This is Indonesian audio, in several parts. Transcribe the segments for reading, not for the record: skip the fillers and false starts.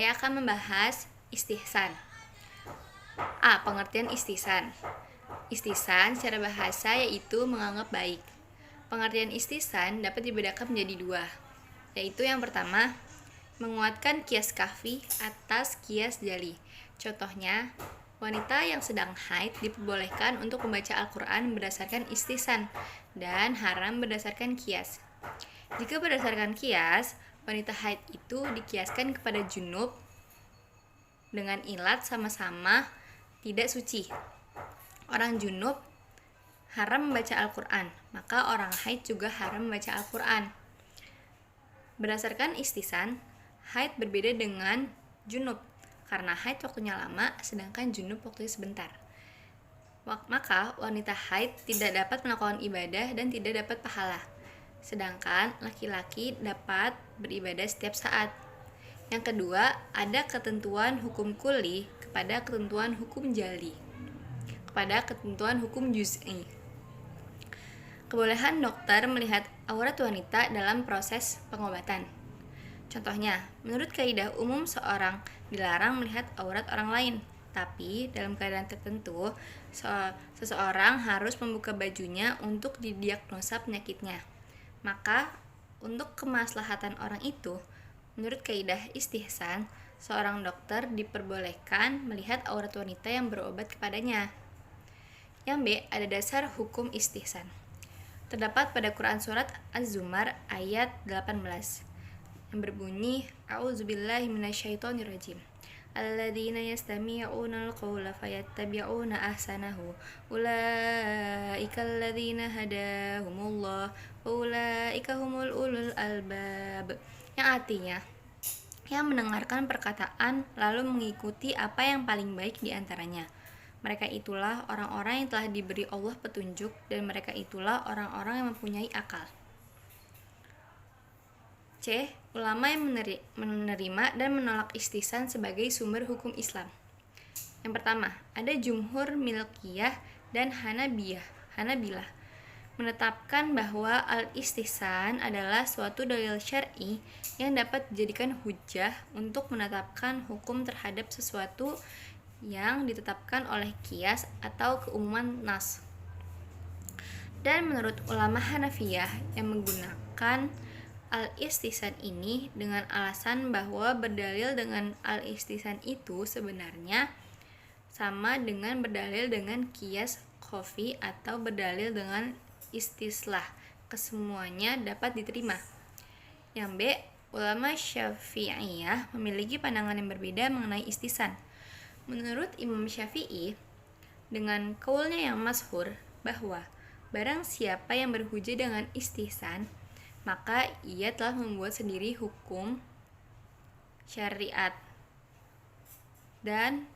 Saya akan membahas istihsan. A. Pengertian istihsan. Istihsan secara bahasa yaitu menganggap baik. Pengertian istihsan dapat dibedakan menjadi dua, yaitu yang pertama, menguatkan kias kafi atas kias jali. Contohnya, wanita yang sedang haid diperbolehkan untuk membaca Al-Quran berdasarkan istihsan dan haram berdasarkan kias. Jika berdasarkan kias, wanita haid itu dikiaskan kepada junub dengan ilat sama-sama tidak suci. Orang junub haram membaca Al-Quran, maka orang haid juga haram membaca Al-Quran. Berdasarkan istihsan, haid berbeda dengan junub, karena haid waktunya lama, sedangkan junub waktunya sebentar. Maka wanita haid tidak dapat melakukan ibadah dan tidak dapat pahala, sedangkan laki-laki dapat beribadah setiap saat. Yang kedua, ada ketentuan hukum kulli kepada ketentuan hukum jali, kepada ketentuan hukum juz'i. Kebolehan dokter melihat aurat wanita dalam proses pengobatan. Contohnya, menurut kaidah umum seorang dilarang melihat aurat orang lain, tapi dalam keadaan tertentu, seseorang harus membuka bajunya untuk didiagnosa penyakitnya. Maka, untuk kemaslahatan orang itu, menurut kaidah istihsan, seorang dokter diperbolehkan melihat aurat wanita yang berobat kepadanya. Yang B, ada dasar hukum istihsan. Terdapat pada Quran surat Az-Zumar ayat 18 yang berbunyi, A'udzubillahi minasyaitonirrajim. Alladzina yastami'una al-qawla fayattabi'una ahsanahu. Ulaika alladzina hadahumullah wa ulaika humul ulul albab. Yang artinya, yang mendengarkan perkataan lalu mengikuti apa yang paling baik di antaranya. Mereka itulah orang-orang yang telah diberi Allah petunjuk, dan mereka itulah orang-orang yang mempunyai akal. C. Ulama yang menerima dan menolak istihsan sebagai sumber hukum Islam. Yang pertama, ada jumhur Malikiyah dan Hanabilah menetapkan bahwa al-istihsan adalah suatu dalil syar'i yang dapat dijadikan hujjah untuk menetapkan hukum terhadap sesuatu yang ditetapkan oleh qiyas atau keumuman nas. Dan menurut ulama Hanafiyah yang menggunakan al-istihsan ini dengan alasan bahwa berdalil dengan al-istihsan itu sebenarnya sama dengan berdalil dengan qiyas khafi atau berdalil dengan istislah, kesemuanya dapat diterima. Yang B, ulama Syafi'iyah memiliki pandangan yang berbeda mengenai istihsan. Menurut Imam Syafi'i, dengan kaulnya yang masyhur bahwa barang siapa yang berhujjah dengan istihsan, maka ia telah membuat sendiri hukum syariat. Dan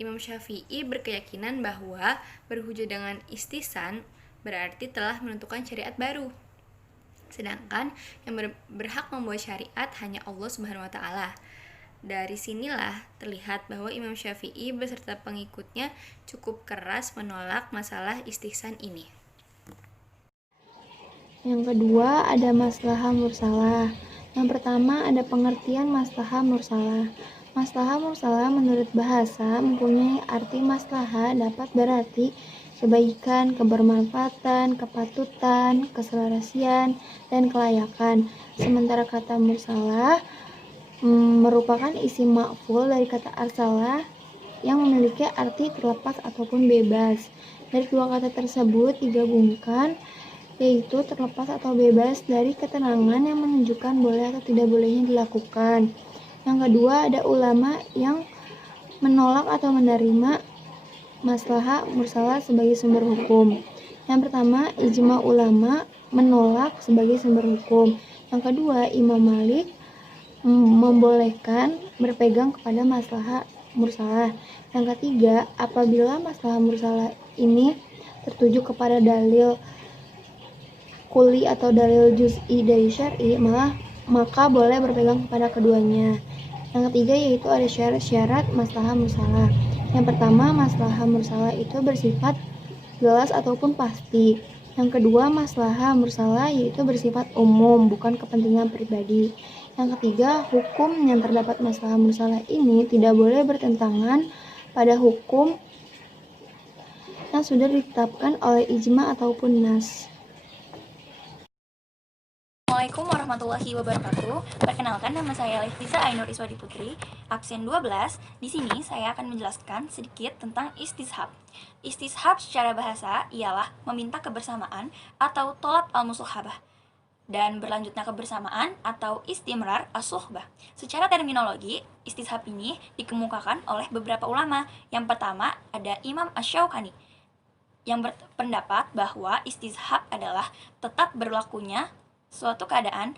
Imam Syafi'i berkeyakinan bahwa berhujjah dengan istihsan berarti telah menentukan syariat baru. Sedangkan yang berhak membuat syariat hanya Allah Subhanahu wa taala. Dari sinilah terlihat bahwa Imam Syafi'i beserta pengikutnya cukup keras menolak masalah istihsan ini. Yang kedua, ada maslahah mursalah. Yang pertama, ada pengertian maslahah mursalah. Maslahah mursalah menurut bahasa mempunyai arti maslahah dapat berarti kebaikan, kebermanfaatan, kepatutan, keselarasian, dan kelayakan. Sementara kata mursalah merupakan isim ma'ful dari kata arsalah yang memiliki arti terlepas ataupun bebas. Dari dua kata tersebut digabungkan, yaitu terlepas atau bebas dari keterangan yang menunjukkan boleh atau tidak bolehnya dilakukan. Yang kedua, ada ulama yang menolak atau menerima maslahah mursalah sebagai sumber hukum. Yang pertama, ijma ulama menolak sebagai sumber hukum. Yang kedua, Imam Malik membolehkan berpegang kepada maslahah mursalah. Yang ketiga, apabila maslahah mursalah ini tertuju kepada dalil kuli atau dalil juz'i dari syar'i, maka boleh berpegang kepada keduanya. Yang ketiga yaitu ada syarat-syarat maslahah mursalah. Yang pertama, maslahah mursalah itu bersifat jelas ataupun pasti. Yang kedua, maslahah mursalah yaitu bersifat umum, bukan kepentingan pribadi. Yang ketiga, hukum yang terdapat maslahah mursalah ini tidak boleh bertentangan pada hukum yang sudah ditetapkan oleh ijma ataupun nas. Assalamualaikum warahmatullahi wabarakatuh. Perkenalkan, nama saya Liftiza Ainur Iswadi Putri, absen 12. Di sini saya akan menjelaskan sedikit tentang istishab. Istishab secara bahasa ialah meminta kebersamaan atau tolab al-musuhabah, dan berlanjutnya kebersamaan atau istimrar as-suhbah. Secara terminologi, istishab ini dikemukakan oleh beberapa ulama. Yang pertama ada Imam Asy-Syaukani yang berpendapat bahwa istishab adalah tetap berlakunya suatu keadaan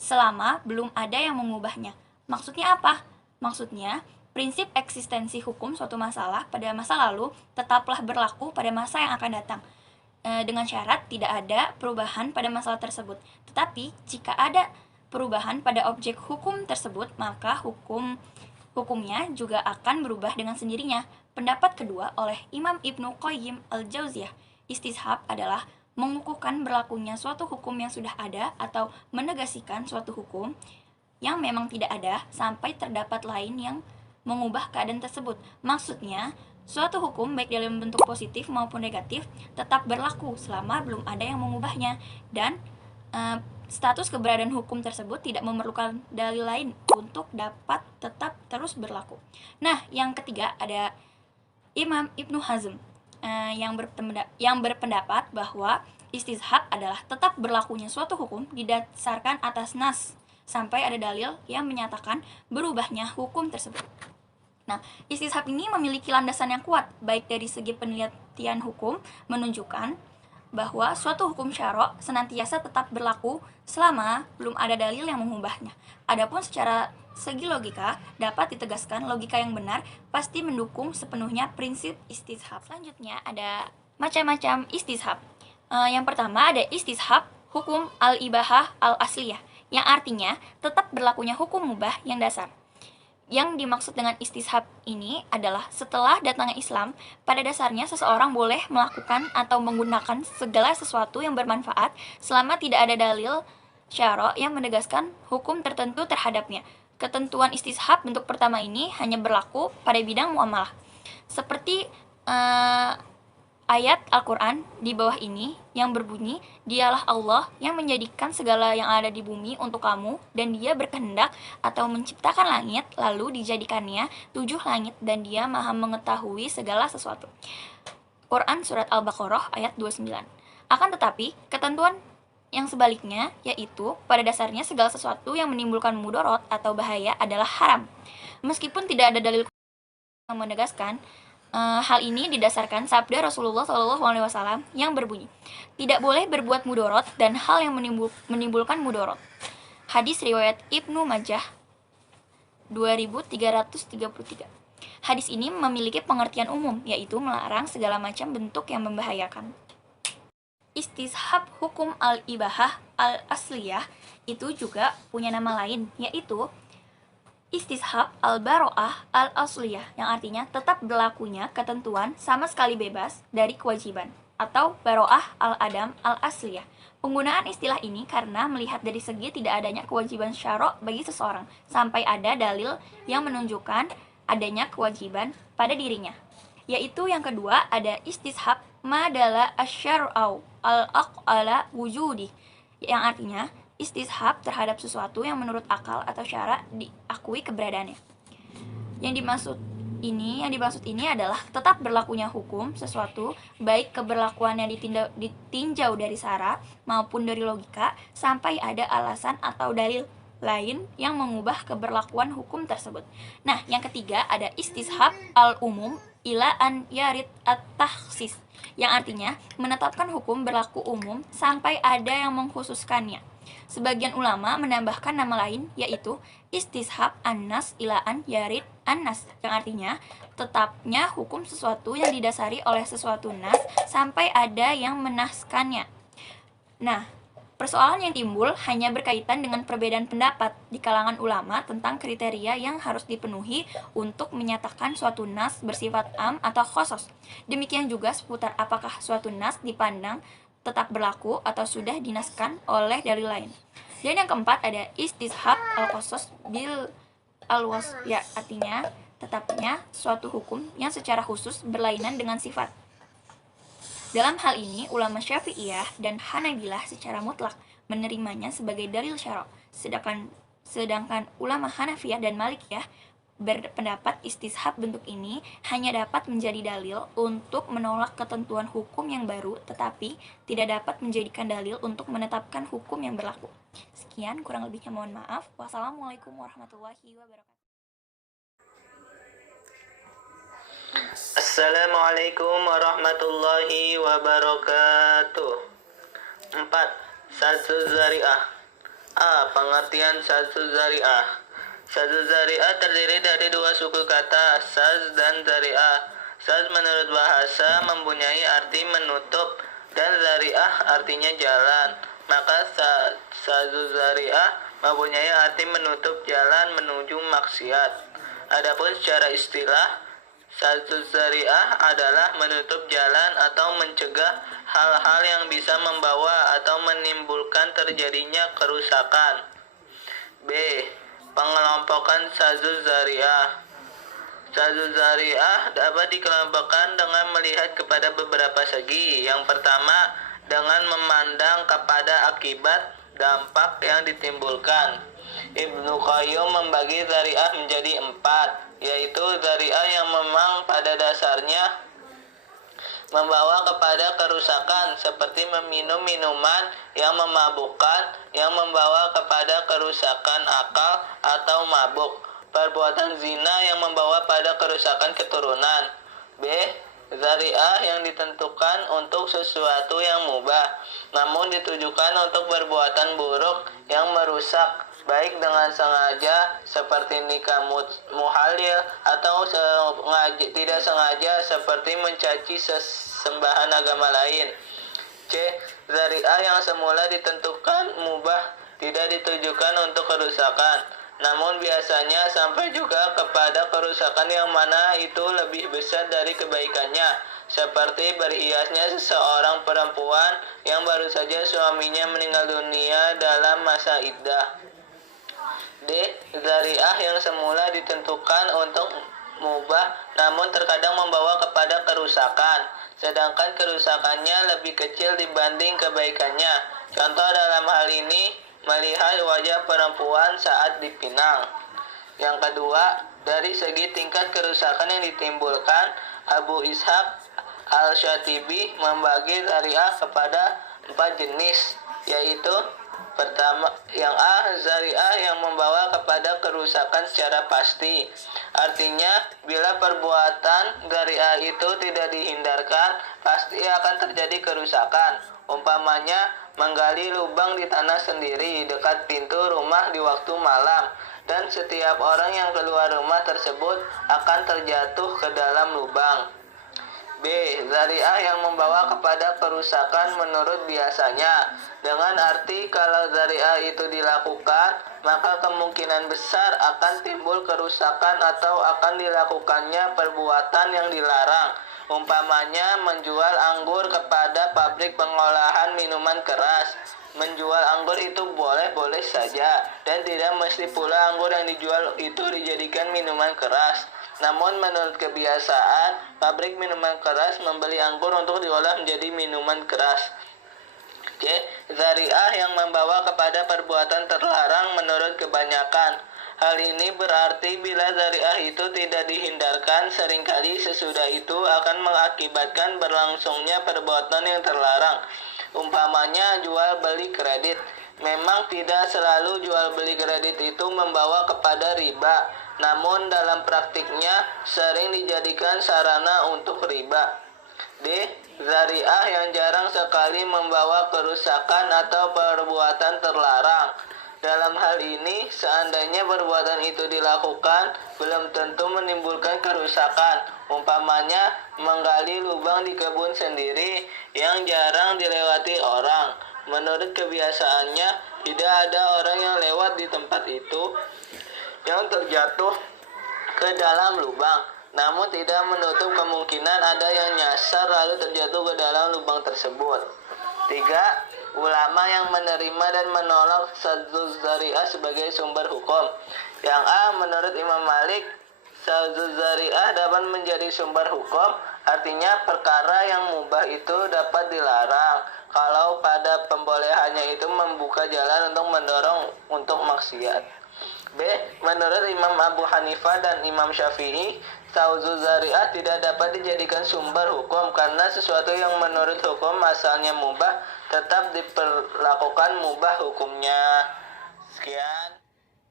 selama belum ada yang mengubahnya. Maksudnya apa? Maksudnya, prinsip eksistensi hukum suatu masalah pada masa lalu tetaplah berlaku pada masa yang akan datang, dengan syarat tidak ada perubahan pada masalah tersebut. Tetapi, jika ada perubahan pada objek hukum tersebut, maka hukumnya juga akan berubah dengan sendirinya. Pendapat kedua oleh Imam Ibnu Qayyim al-Jauziyah, istishab adalah mengukuhkan berlakunya suatu hukum yang sudah ada atau menegasikan suatu hukum yang memang tidak ada sampai terdapat lain yang mengubah keadaan tersebut. Maksudnya, suatu hukum baik dalam bentuk positif maupun negatif tetap berlaku selama belum ada yang mengubahnya, dan status keberadaan hukum tersebut tidak memerlukan dalil lain untuk dapat tetap terus berlaku. Nah, yang ketiga ada Imam Ibnu Hazm yang berpendapat bahwa istishab adalah tetap berlakunya suatu hukum didasarkan atas nas sampai ada dalil yang menyatakan berubahnya hukum tersebut. Nah, istishab ini memiliki landasan yang kuat, baik dari segi penelitian hukum menunjukkan bahwa suatu hukum syara' senantiasa tetap berlaku selama belum ada dalil yang mengubahnya. Adapun secara segi logika, dapat ditegaskan logika yang benar pasti mendukung sepenuhnya prinsip istishab. Selanjutnya ada macam-macam istishab. Yang pertama ada istishab hukum al-ibahah al-asliyah, yang artinya tetap berlakunya hukum mubah yang dasar. Yang dimaksud dengan istishab ini adalah setelah datangnya Islam, pada dasarnya seseorang boleh melakukan atau menggunakan segala sesuatu yang bermanfaat selama tidak ada dalil syara' yang menegaskan hukum tertentu terhadapnya. Ketentuan istishab bentuk pertama ini hanya berlaku pada bidang muamalah. Seperti ayat Al-Quran di bawah ini yang berbunyi, "Dialah Allah yang menjadikan segala yang ada di bumi untuk kamu, dan Dia berkehendak atau menciptakan langit, lalu dijadikannya 7 langit, dan Dia maha mengetahui segala sesuatu." Quran Surat Al-Baqarah ayat 29. Akan tetapi, ketentuan yang sebaliknya, yaitu pada dasarnya segala sesuatu yang menimbulkan mudarat atau bahaya adalah haram. Meskipun tidak ada dalil yang menegaskan hal ini, didasarkan sabda Rasulullah SAW yang berbunyi, "Tidak boleh berbuat mudarat dan hal yang menimbulkan mudarat." Hadis riwayat Ibnu Majah 2333. Hadis ini memiliki pengertian umum, yaitu melarang segala macam bentuk yang membahayakan. Istishab hukum al-ibahah al-asliyah itu juga punya nama lain, yaitu istishab al-baro'ah al-asliyah, yang artinya tetap berlakunya ketentuan sama sekali bebas dari kewajiban, atau baro'ah al-adam al-asliyah. Penggunaan istilah ini karena melihat dari segi tidak adanya kewajiban syara' bagi seseorang sampai ada dalil yang menunjukkan adanya kewajiban pada dirinya. Yaitu yang kedua ada istishab madala asyar'au al-aqala wujudi, yang artinya istishab terhadap sesuatu yang menurut akal atau syara' diakui keberadaannya. Yang dimaksud ini adalah tetap berlakunya hukum sesuatu, baik keberlakuannya ditinjau dari syara' maupun dari logika, sampai ada alasan atau dalil lain yang mengubah keberlakuan hukum tersebut. Nah, yang ketiga ada istishab al-umum ila an yarid at-takhsis, yang artinya menetapkan hukum berlaku umum sampai ada yang mengkhususkannya. Sebagian ulama menambahkan nama lain, yaitu istishab an-nas ila an yarid an-nas, yang artinya tetapnya hukum sesuatu yang didasari oleh sesuatu nas sampai ada yang menaskannya. Nah, persoalan yang timbul hanya berkaitan dengan perbedaan pendapat di kalangan ulama tentang kriteria yang harus dipenuhi untuk menyatakan suatu nas bersifat am atau khosos. Demikian juga seputar apakah suatu nas dipandang tetap berlaku atau sudah dinaskan oleh dalil lain. Dan yang keempat ada istishab al-khusus bil al-wasfiyah, artinya tetapnya suatu hukum yang secara khusus berlainan dengan sifat. Dalam hal ini, ulama Syafi'iyah dan Hanabilah secara mutlak menerimanya sebagai dalil syara', sedangkan ulama Hanafiyah dan Malikiyah berpendapat istishab bentuk ini hanya dapat menjadi dalil untuk menolak ketentuan hukum yang baru, tetapi tidak dapat menjadikan dalil untuk menetapkan hukum yang berlaku. Sekian, kurang lebihnya mohon maaf. Wassalamualaikum warahmatullahi wabarakatuh. Assalamualaikum warahmatullahi wabarakatuh. 4. Sazuz Zari'ah. A. Pengertian Sazuz Zari'ah. Sazuz Zari'ah terdiri dari dua suku kata, saz dan zari'ah. Saz menurut bahasa mempunyai arti menutup dan zari'ah artinya jalan. Maka sazuz zari'ah mempunyai arti menutup jalan menuju maksiat. Adapun secara istilah, sazuz zari'ah adalah menutup jalan atau mencegah hal-hal yang bisa membawa atau menimbulkan terjadinya kerusakan. B. Pengelompokan sazuz zari'ah. Sazuz zari'ah dapat dikelompokkan dengan melihat kepada beberapa segi. Yang pertama, dengan memandang kepada akibat dampak yang ditimbulkan. Ibnu Qayyim membagi zari'ah menjadi 4, yaitu zari'ah yang memang pada dasarnya membawa kepada kerusakan seperti meminum minuman yang memabukkan yang membawa kepada kerusakan akal atau mabuk, perbuatan zina yang membawa pada kerusakan keturunan. B. Zari'ah yang ditentukan untuk sesuatu yang mubah, namun ditujukan untuk perbuatan buruk yang merusak, baik dengan sengaja seperti nikah muhalil atau tidak sengaja seperti mencaci sesembahan agama lain. C. Zari'ah yang semula ditentukan mubah, tidak ditujukan untuk kerusakan, namun biasanya sampai juga kepada kerusakan yang mana itu lebih besar dari kebaikannya, seperti berhiasnya seseorang perempuan yang baru saja suaminya meninggal dunia dalam masa iddah. D. Zari'ah yang semula ditentukan untuk mubah namun terkadang membawa kepada kerusakan, sedangkan kerusakannya lebih kecil dibanding kebaikannya. Contoh dalam hal ini, melihat wajah perempuan saat dipinang. Yang kedua, dari segi tingkat kerusakan yang ditimbulkan, Abu Ishaq Al-Syatibi membagi zari'ah kepada 4 jenis, yaitu pertama, yang A, zari'ah yang membawa kepada kerusakan secara pasti. Artinya, bila perbuatan zari'ah itu tidak dihindarkan, pasti akan terjadi kerusakan. Umpamanya, menggali lubang di tanah sendiri dekat pintu rumah di waktu malam, dan setiap orang yang keluar rumah tersebut akan terjatuh ke dalam lubang. B. Zari'ah yang membawa kepada kerusakan menurut biasanya, dengan arti kalau zari'ah itu dilakukan, maka kemungkinan besar akan timbul kerusakan atau akan dilakukannya perbuatan yang dilarang. Umpamanya menjual anggur kepada pabrik pengolahan minuman keras. Menjual anggur itu boleh-boleh saja, dan tidak mesti pula anggur yang dijual itu dijadikan minuman keras. Namun menurut kebiasaan, pabrik minuman keras membeli anggur untuk diolah menjadi minuman keras. C. Zari'ah yang membawa kepada perbuatan terlarang menurut kebanyakan. Hal ini berarti bila zari'ah itu tidak dihindarkan, seringkali sesudah itu akan mengakibatkan berlangsungnya perbuatan yang terlarang. Umpamanya jual beli kredit. Memang tidak selalu jual beli kredit itu membawa kepada riba, namun dalam praktiknya sering dijadikan sarana untuk riba. D. Zari'ah yang jarang sekali membawa kerusakan atau perbuatan terlarang. Dalam hal ini, seandainya perbuatan itu dilakukan, belum tentu menimbulkan kerusakan. Umpamanya, menggali lubang di kebun sendiri yang jarang dilewati orang. Menurut kebiasaannya, tidak ada orang yang lewat di tempat itu yang terjatuh ke dalam lubang. Namun tidak menutup kemungkinan ada yang nyasar lalu terjatuh ke dalam lubang tersebut. 3. Ulama yang menerima dan menolak Sadzuz Zari'ah sebagai sumber hukum. Yang A, menurut Imam Malik, Sadzuz Zari'ah dapat menjadi sumber hukum, artinya perkara yang mubah itu dapat dilarang kalau pada pembolehannya itu membuka jalan untuk mendorong untuk maksiat. B, menurut Imam Abu Hanifah dan Imam Syafi'i, Sadzuz Zari'ah tidak dapat dijadikan sumber hukum karena sesuatu yang menurut hukum asalnya mubah tetap diperlakukan mubah hukumnya. Sekian.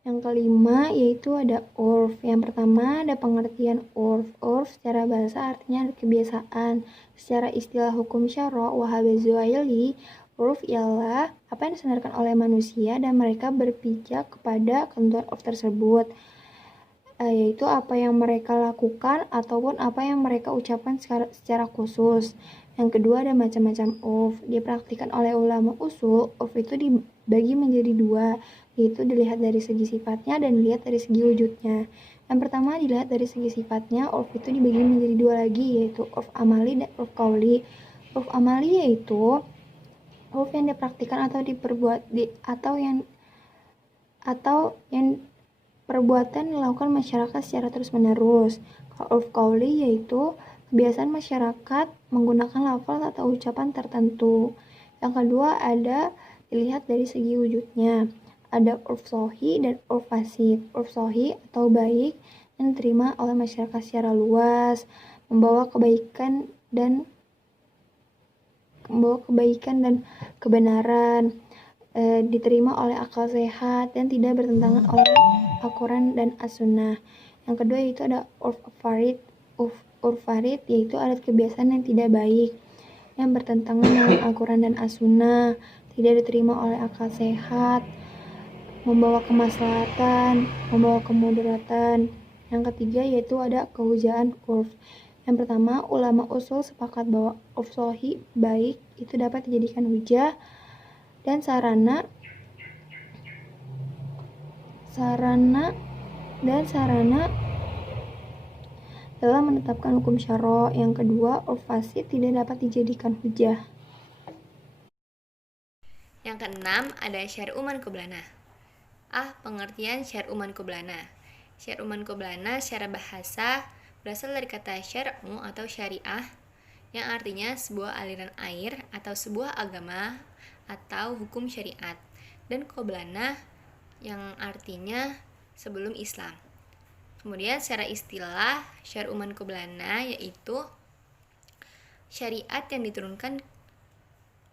Yang kelima yaitu ada urf. Yang pertama ada pengertian urf. Urf secara bahasa artinya kebiasaan. Secara istilah hukum syara' Wahabi Zuhaili, urf ialah apa yang disandarkan oleh manusia dan mereka berpijak kepada ketentuan urf tersebut, yaitu apa yang mereka lakukan ataupun apa yang mereka ucapkan secara khusus. Yang kedua ada macam-macam urf. Dipraktikkan oleh ulama usul, urf itu dibagi menjadi dua, yaitu dilihat dari segi sifatnya dan dilihat dari segi wujudnya. Yang pertama dilihat dari segi sifatnya, urf itu dibagi menjadi dua lagi, yaitu urf amali dan urf qauli. Urf amali yaitu urf yang dipraktikkan atau diperbuat atau yang perbuatan dilakukan masyarakat secara terus-menerus. Kalau urf qauli yaitu kebiasaan masyarakat menggunakan lafaz atau ucapan tertentu. Yang kedua ada dilihat dari segi wujudnya. Ada urf sahih dan urf fasid. Urf sahih atau baik yang diterima oleh masyarakat secara luas, membawa kebaikan dan kebenaran, diterima oleh akal sehat dan tidak bertentangan oleh Al-Quran dan As-Sunnah. Yang kedua yaitu ada urf farid. Urf farid yaitu adat kebiasaan yang tidak baik, yang bertentangan dengan Al-Quran dan As-Sunnah, tidak diterima oleh akal sehat, membawa kemaslahatan, membawa kemudaratan. Yang ketiga yaitu ada kehujaan urf. Yang pertama, ulama usul sepakat bahwa urf sahih baik itu dapat dijadikan hujah dan sarana dalam menetapkan hukum syara'. Yang kedua, urf fasid tidak dapat dijadikan hujah. Yang keenam ada syar'u man qablana. Pengertian syar'u man qablana. Syar'u man qablana secara bahasa berasal dari kata syar'u atau syariah yang artinya sebuah aliran air atau sebuah agama atau hukum syariat, dan qablana yang artinya sebelum Islam. Kemudian secara istilah syar'u man qablana yaitu syariat yang diturunkan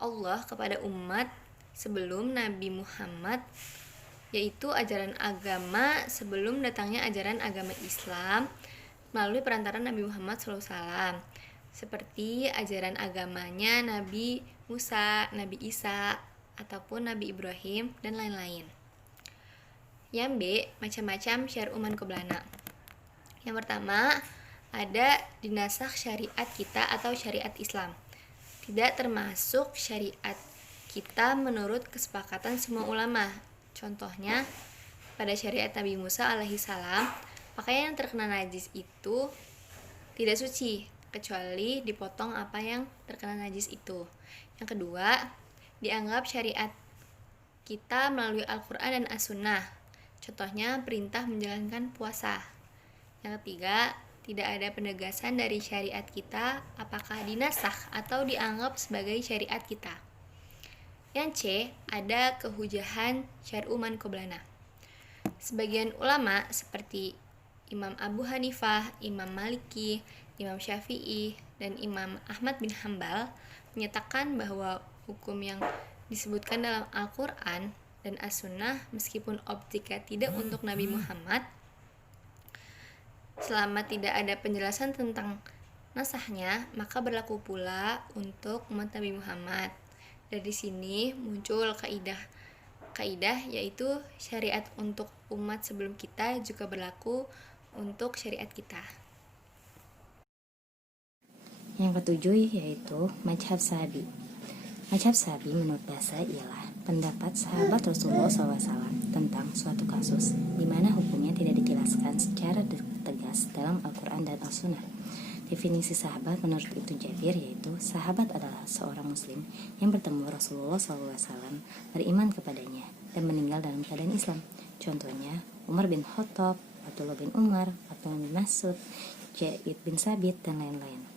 Allah kepada umat sebelum Nabi Muhammad, yaitu ajaran agama sebelum datangnya ajaran agama Islam melalui perantaran Nabi Muhammad SAW, seperti ajaran agamanya Nabi Musa, Nabi Isa, ataupun Nabi Ibrahim, dan lain-lain. Yang B, macam-macam syar'u man qablana. Yang pertama, ada dinasakh syariat kita atau syariat Islam. Tidak termasuk syariat kita menurut kesepakatan semua ulama. Contohnya, pada syariat Nabi Musa alaihissalam, pakaian yang terkena najis itu tidak suci, kecuali dipotong apa yang terkena najis itu. Yang kedua, dianggap syariat kita melalui Al-Quran dan As-Sunnah. Contohnya, perintah menjalankan puasa. Yang ketiga, tidak ada penegasan dari syariat kita apakah dinasakh atau dianggap sebagai syariat kita. Yang C, ada kehujahan syar'u man qablana. Sebagian ulama seperti Imam Abu Hanifah, Imam Maliki, Imam Syafi'i, dan Imam Ahmad bin Hambal menyatakan bahwa hukum yang disebutkan dalam Al-Quran dan As-Sunnah meskipun objeknya tidak untuk Nabi Muhammad, selama tidak ada penjelasan tentang nasahnya, maka berlaku pula untuk umat Nabi Muhammad. Dari sini muncul kaidah yaitu syariat untuk umat sebelum kita juga berlaku untuk syariat kita. Yang ketujuh yaitu mazhab sahabi. Mazhab sahabi menurut bahasa ialah pendapat sahabat Rasulullah SAW tentang suatu kasus di mana hukumnya tidak dijelaskan secara tegas dalam Al-Quran dan As-Sunnah. Definisi sahabat menurut Ibnu Jabir yaitu sahabat adalah seorang muslim yang bertemu Rasulullah SAW, beriman kepadanya, dan meninggal dalam keadaan Islam. Contohnya Umar bin Khattab, Abdullah bin Umar, Abdullah bin Mas'ud, Zaid bin Sabit, dan lain-lain.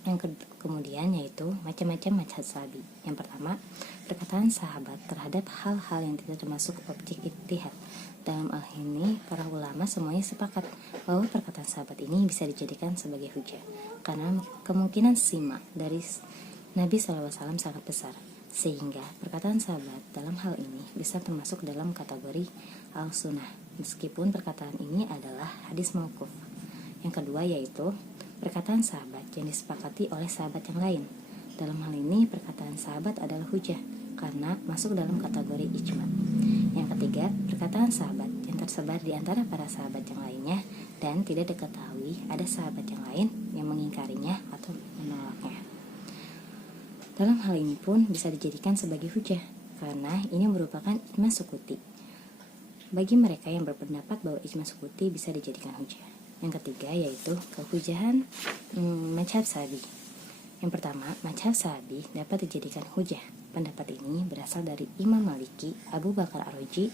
Yang kemudian yaitu macam-macam mazhab sahabi. Yang pertama, perkataan sahabat terhadap hal-hal yang tidak termasuk objek ijtihad. Dalam hal ini, para ulama semuanya sepakat bahwa perkataan sahabat ini bisa dijadikan sebagai hujah, karena kemungkinan simak dari Nabi SAW sangat besar, sehingga perkataan sahabat dalam hal ini bisa termasuk dalam kategori al-sunnah, meskipun perkataan ini adalah hadis mauquf. Yang kedua yaitu perkataan sahabat yang disepakati oleh sahabat yang lain. Dalam hal ini, perkataan sahabat adalah hujah, karena masuk dalam kategori ijma. Yang ketiga, perkataan sahabat yang tersebar di antara para sahabat yang lainnya dan tidak diketahui ada sahabat yang lain yang mengingkarinya atau menolaknya. Dalam hal ini pun bisa dijadikan sebagai hujah, karena ini merupakan ijma sukuti. Bagi mereka yang berpendapat bahwa ijma sukuti bisa dijadikan hujah. Yang ketiga yaitu kehujahan mazhab sahabi. Yang pertama, mazhab sahabi dapat dijadikan hujah. Pendapat ini berasal dari Imam Maliki, Abu Bakar Ar-Razi,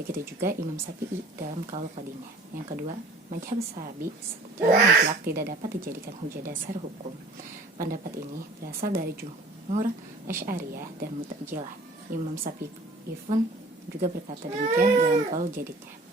begitu juga Imam Syafi'i dalam Qaul Qadimah. Yang kedua, mazhab sahabi secara mutlak tidak dapat dijadikan hujah dasar hukum. Pendapat ini berasal dari jumhur Asy'ariyah dan Mu'tazilah. Imam Syafi'i pun juga berkata demikian dalam Qaul Jadidnya.